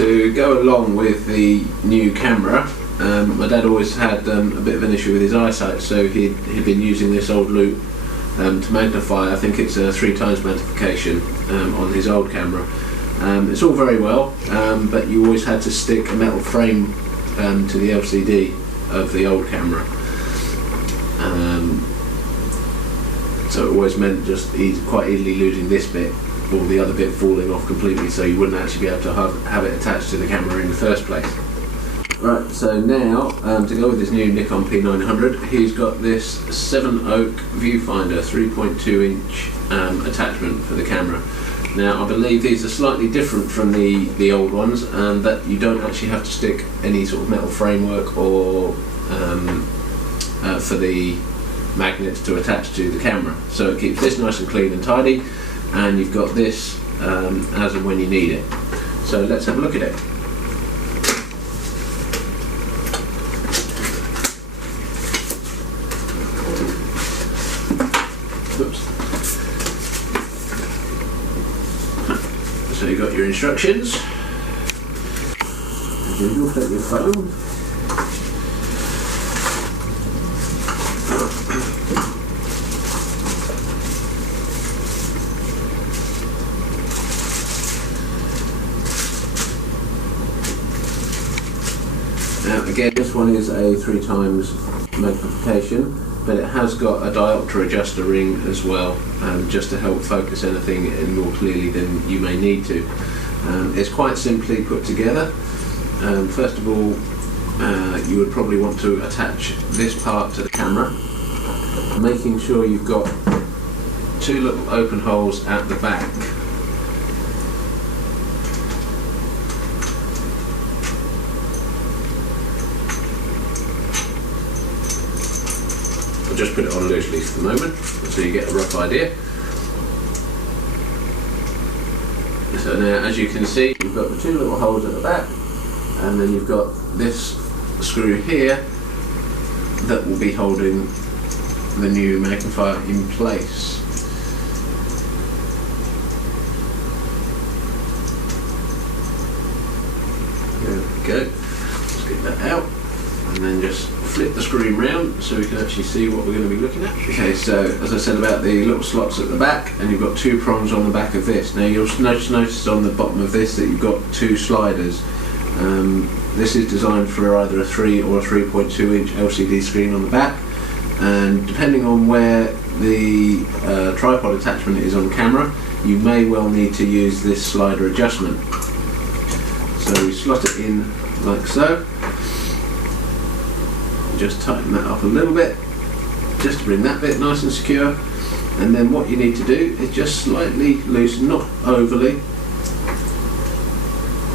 to go along with the new camera, my dad always had a bit of an issue with his eyesight, so he'd been using this old loupe to magnify. I think it's a 3 times magnification on his old camera. It's all very well, but you always had to stick a metal frame to the LCD of the old camera. So it always meant just quite easily losing this bit, or the other bit falling off completely, so you wouldn't actually be able to have it attached to the camera in the first place. Right, so now to go with this new Nikon P900, he's got this Sevenoak Viewfinder 3.2 inch attachment for the camera. Now I believe these are slightly different from the old ones, and that you don't actually have to stick any sort of metal framework or for the magnets to attach to the camera. So it keeps this nice and clean and tidy, and you've got this as and when you need it. So let's have a look at it. Oops. So you've got your instructions. As usual, take your phone. Now again, this one is a 3 times magnification, but it has got a diopter adjuster ring as well, just to help focus anything in more clearly than you may need to. It's quite simply put together. First of all, you would probably want to attach this part to the camera, making sure you've got 2 little open holes at the back. I'll just put it on loosely for the moment, so you get a rough idea. So now, as you can see, you've got the 2 little holes at the back, and then you've got this screw here that will be holding the new magnifier in place. There we go. Let's get that out, and then just flip the screen round so we can actually see what we're going to be looking at. Okay, so as I said about the little slots at the back, and you've got 2 prongs on the back of this. Now you'll notice on the bottom of this that you've got 2 sliders. This is designed for either a 3 or a 3.2 inch LCD screen on the back, and depending on where the tripod attachment is on camera, you may well need to use this slider adjustment. So we slot it in like so. Just tighten that up a little bit, just to bring that bit nice and secure, and then what you need to do is just slightly loosen, not overly,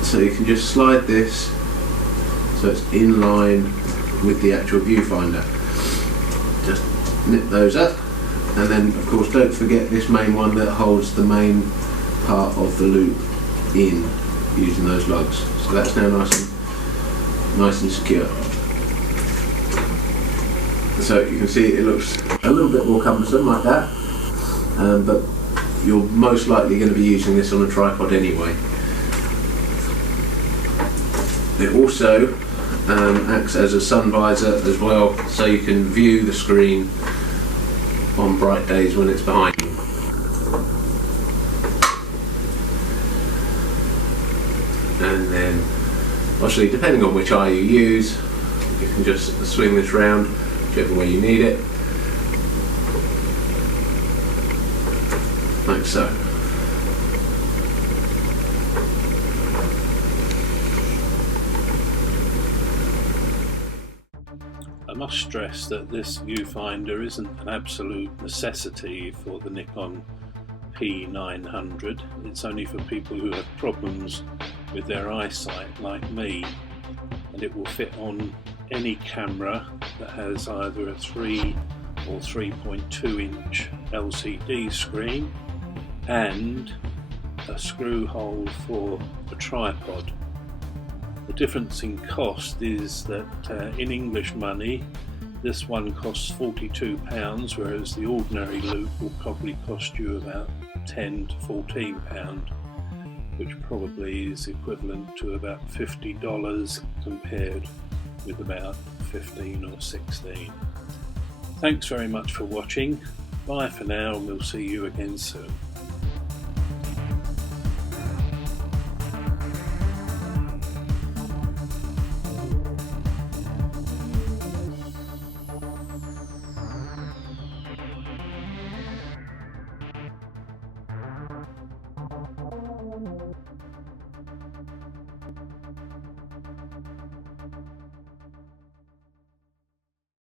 so you can just slide this so it's in line with the actual viewfinder. Just nip those up, and then of course don't forget this main one that holds the main part of the loop in, using those lugs. So that's now nice and secure. So you can see it looks a little bit more cumbersome like that, but you're most likely going to be using this on a tripod anyway. It also acts as a sun visor as well, so you can view the screen on bright days when it's behind you. And then obviously, depending on which eye you use, you can just swing this round whichever way you need it, like so. I must stress that this viewfinder isn't an absolute necessity for the Nikon P900. It's only for people who have problems with their eyesight like me, and it will fit on any camera that has either a 3 or 3.2 inch LCD screen and a screw hole for a tripod. The difference in cost is that in English money this one costs £42, whereas the ordinary loop will probably cost you about £10 to £14. which probably is equivalent to about $50 compared with about 15 or 16. Thanks very much for watching. Bye for now, and we'll see you again soon.